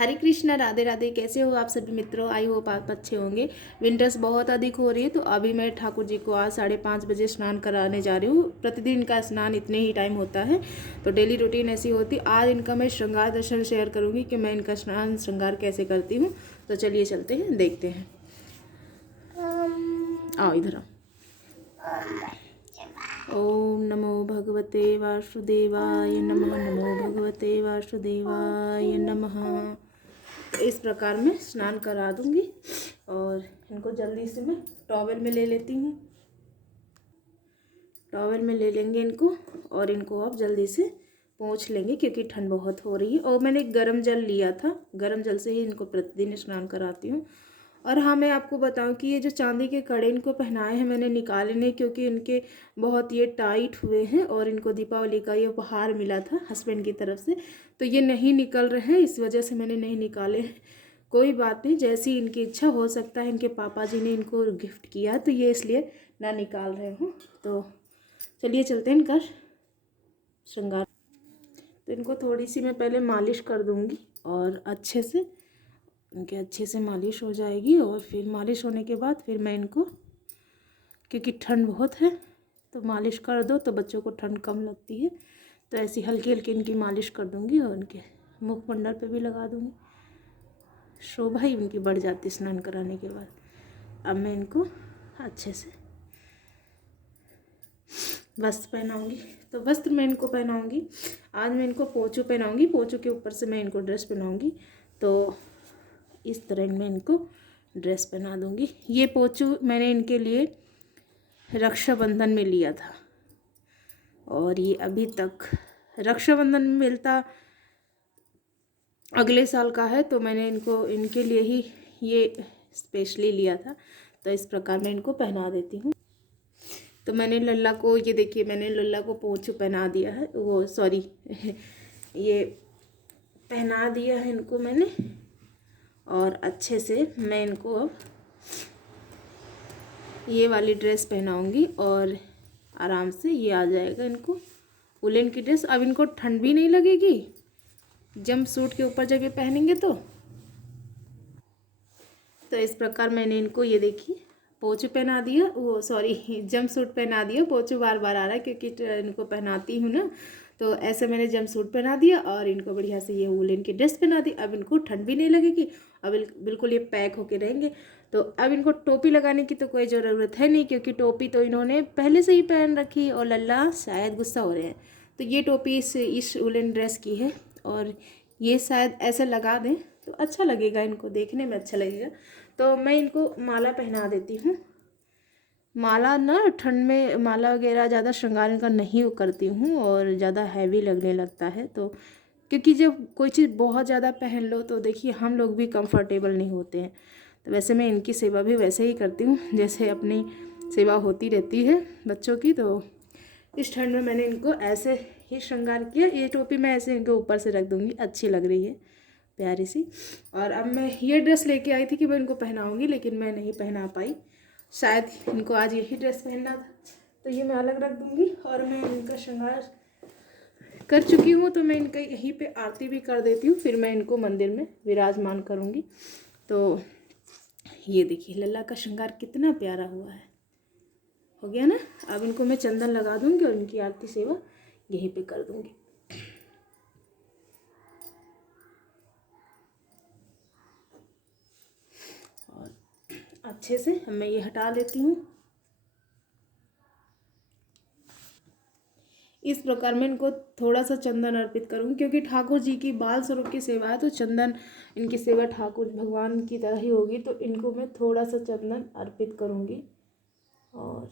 हरे कृष्णा, राधे राधे। कैसे हो आप सभी मित्रों? आई होप आप अच्छे होंगे। विंटर्स बहुत अधिक हो रही है, तो अभी मैं ठाकुर जी को आज 5:30 बजे स्नान कराने जा रही हूँ। प्रतिदिन का स्नान इतने ही टाइम होता है, तो डेली रूटीन ऐसी होती। आज इनका मैं श्रृंगार दर्शन शेयर करूँगी कि मैं इनका स्नान श्रृंगार कैसे करती हूँ। तो चलिए चलते हैं, देखते हैं। आओ इधर आओ। ओम नमो भगवते वासुदेवाय नमः। नमो भगवते वासुदेवाय नमः। इस प्रकार मैं स्नान करा दूंगी और इनको जल्दी से मैं टॉवेल में ले लेती हूँ। टॉवेल में ले लेंगे इनको और इनको अब जल्दी से पोंछ लेंगे, क्योंकि ठंड बहुत हो रही है। और मैंने गर्म जल लिया था, गर्म जल से ही इनको प्रतिदिन स्नान कराती हूँ। और हाँ, मैं आपको बताऊं कि ये जो चांदी के कड़े इनको पहनाए हैं मैंने निकाले नहीं, क्योंकि इनके बहुत ये टाइट हुए हैं और इनको दीपावली का ये उपहार मिला था हस्बैंड की तरफ से, तो ये नहीं निकल रहे हैं, इस वजह से मैंने नहीं निकाले हैं। कोई बात नहीं, जैसी इनकी इच्छा, हो सकता है इनके पापा जी ने इनको गिफ्ट किया तो ये इसलिए ना निकाल रहे हूँ। तो चलिए चलते हैं इनका श्रृंगार। तो इनको थोड़ी सी मैं पहले मालिश कर दूँगी और अच्छे से मालिश हो जाएगी। और फिर मालिश होने के बाद फिर मैं इनको, क्योंकि ठंड बहुत है तो मालिश कर दो तो बच्चों को ठंड कम लगती है, तो ऐसी हल्की हल्की इनकी मालिश कर दूँगी और इनके मुखमंडल पे भी लगा दूँगी। शोभा ही उनकी बढ़ जाती स्नान कराने के बाद। अब मैं इनको अच्छे से वस्त्र पहनाऊँगी। तो वस्त्र मैं इनको पहनाऊँगी, आज मैं इनको पोंचू पहनाऊँगी, पोंचू के ऊपर से मैं इनको ड्रेस पहनाऊँगी। तो इस तरह मैं इनको ड्रेस पहना दूँगी। ये पोंचू मैंने इनके लिए रक्षाबंधन में लिया था और ये अभी तक रक्षाबंधन में मिलता अगले साल का है, तो मैंने इनके लिए ही ये स्पेशली लिया था। तो इस प्रकार मैं इनको पहना देती हूँ। तो मैंने लल्ला को, ये देखिए, मैंने लल्ला को पोंचू पहना दिया है, वो सॉरी ये पहना दिया है इनको मैंने। और अच्छे से मैं इनको अब ये वाली ड्रेस पहनाऊंगी और आराम से ये आ जाएगा इनको वुलन की ड्रेस। अब इनको ठंड भी नहीं लगेगी जंप सूट के ऊपर जब ये पहनेंगे तो इस प्रकार मैंने इनको, ये देखिए, पोंचू पहना दिया, वो सॉरी जंप सूट पहना दिया। पोंचू बार बार आ रहा है क्योंकि इनको पहनाती हूँ ना, तो ऐसे मैंने जंप सूट पहना दिया और इनको बढ़िया से ये वुलन की ड्रेस पहना दी। अब इनको ठंड भी नहीं लगेगी, अब बिल्कुल ये पैक होके रहेंगे। तो अब इनको टोपी लगाने की तो कोई ज़रूरत है नहीं, क्योंकि टोपी तो इन्होंने पहले से ही पहन रखी और लल्ला शायद गुस्सा हो रहे हैं। तो ये टोपी इस वुलन ड्रेस की है और ये शायद ऐसे लगा दें तो अच्छा लगेगा, इनको देखने में अच्छा लगेगा। तो मैं इनको माला पहना देती हूँ। माला ना, ठंड में माला वगैरह ज़्यादा श्रृंगार इनका नहीं करती हूँ और ज़्यादा हैवी लगने लगता है। तो क्योंकि जब कोई चीज़ बहुत ज़्यादा पहन लो तो देखिए हम लोग भी कंफर्टेबल नहीं होते हैं। तो वैसे मैं इनकी सेवा भी वैसे ही करती हूँ जैसे अपनी सेवा होती रहती है बच्चों की। तो इस ठंड में मैंने इनको ऐसे ही श्रृंगार किया। ये टोपी मैं ऐसे इनके ऊपर से रख दूँगी, अच्छी लग रही है, प्यारी सी। और अब मैं ये ड्रेस लेके आई थी कि मैं इनको पहनाऊँगी, लेकिन मैं नहीं पहना पाई। शायद इनको आज यही ड्रेस पहनना था, तो ये मैं अलग रख दूँगी। और मैं इनका श्रृंगार कर चुकी हूँ, तो मैं इनका यहीं पे आरती भी कर देती हूँ, फिर मैं इनको मंदिर में विराजमान करूँगी। तो ये देखिए लल्ला का श्रृंगार कितना प्यारा हुआ है, हो गया ना। अब इनको मैं चंदन लगा दूँगी और इनकी आरती सेवा यहीं पे कर दूँगी। और अच्छे से मैं ये हटा लेती हूँ। इस प्रकार मैं इनको थोड़ा सा चंदन अर्पित करूँगी, क्योंकि ठाकुर जी की बाल स्वरूप की सेवा है, तो चंदन, इनकी सेवा ठाकुर भगवान की तरह ही होगी। तो इनको मैं थोड़ा सा चंदन अर्पित करूँगी और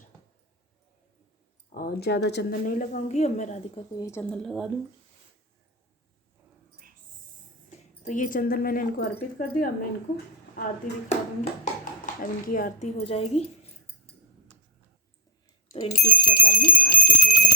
ज़्यादा चंदन नहीं लगाऊंगी। अब मैं राधिका को ये चंदन लगा दूँगी। तो ये चंदन मैंने इनको अर्पित कर दिया। अब मैं इनको आरती दिखा दूँगी, अब इनकी आरती हो जाएगी। तो इनकी इस प्रकार में आरती करूँगी।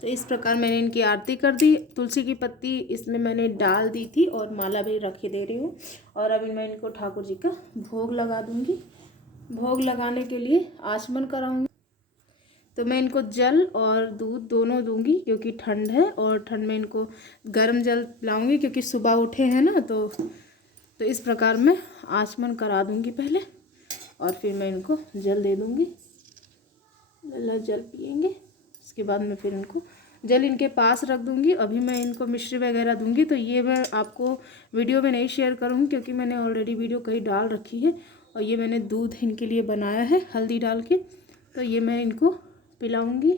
तो इस प्रकार मैंने इनकी आरती कर दी। तुलसी की पत्ती इसमें मैंने डाल दी थी और माला भी रखे दे रही हूँ। और अभी मैं इनको ठाकुर जी का भोग लगा दूँगी। भोग लगाने के लिए आचमन कराऊँगी। तो मैं इनको जल और दूध दोनों दूंगी क्योंकि ठंड है, और ठंड में इनको गर्म जल पिलाऊंगी क्योंकि सुबह उठे हैं ना। तो इस प्रकार मैं आचमन करा दूंगी पहले, और फिर मैं इनको जल दे दूंगी। जल पिएंगे, उसके बाद मैं फिर इनको जल इनके पास रख दूंगी। अभी मैं इनको मिश्री वगैरह दूंगी, तो ये मैं आपको वीडियो में नहीं शेयर करूँगी क्योंकि मैंने ऑलरेडी वीडियो कहीं डाल रखी है। और ये मैंने दूध इनके लिए बनाया है हल्दी डाल के, तो ये मैं इनको पिलाऊंगी।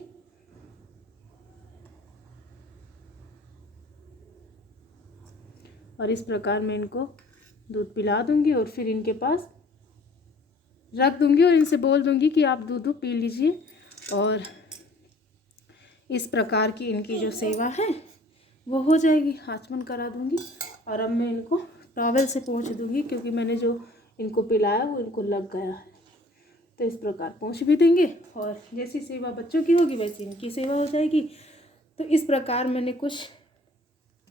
और इस प्रकार मैं इनको दूध पिला दूंगी और फिर इनके पास रख दूंगी और इनसे बोल दूंगी कि आप दूध पी लीजिए। और इस प्रकार की इनकी जो सेवा है वो हो जाएगी, आचमन करा दूंगी। और अब मैं इनको टॉवेल से पोंछ दूंगी क्योंकि मैंने जो इनको पिलाया वो इनको लग गया है। तो इस प्रकार पोंछ भी देंगे, और जैसी सेवा बच्चों की होगी वैसी इनकी सेवा हो जाएगी। तो इस प्रकार मैंने कुछ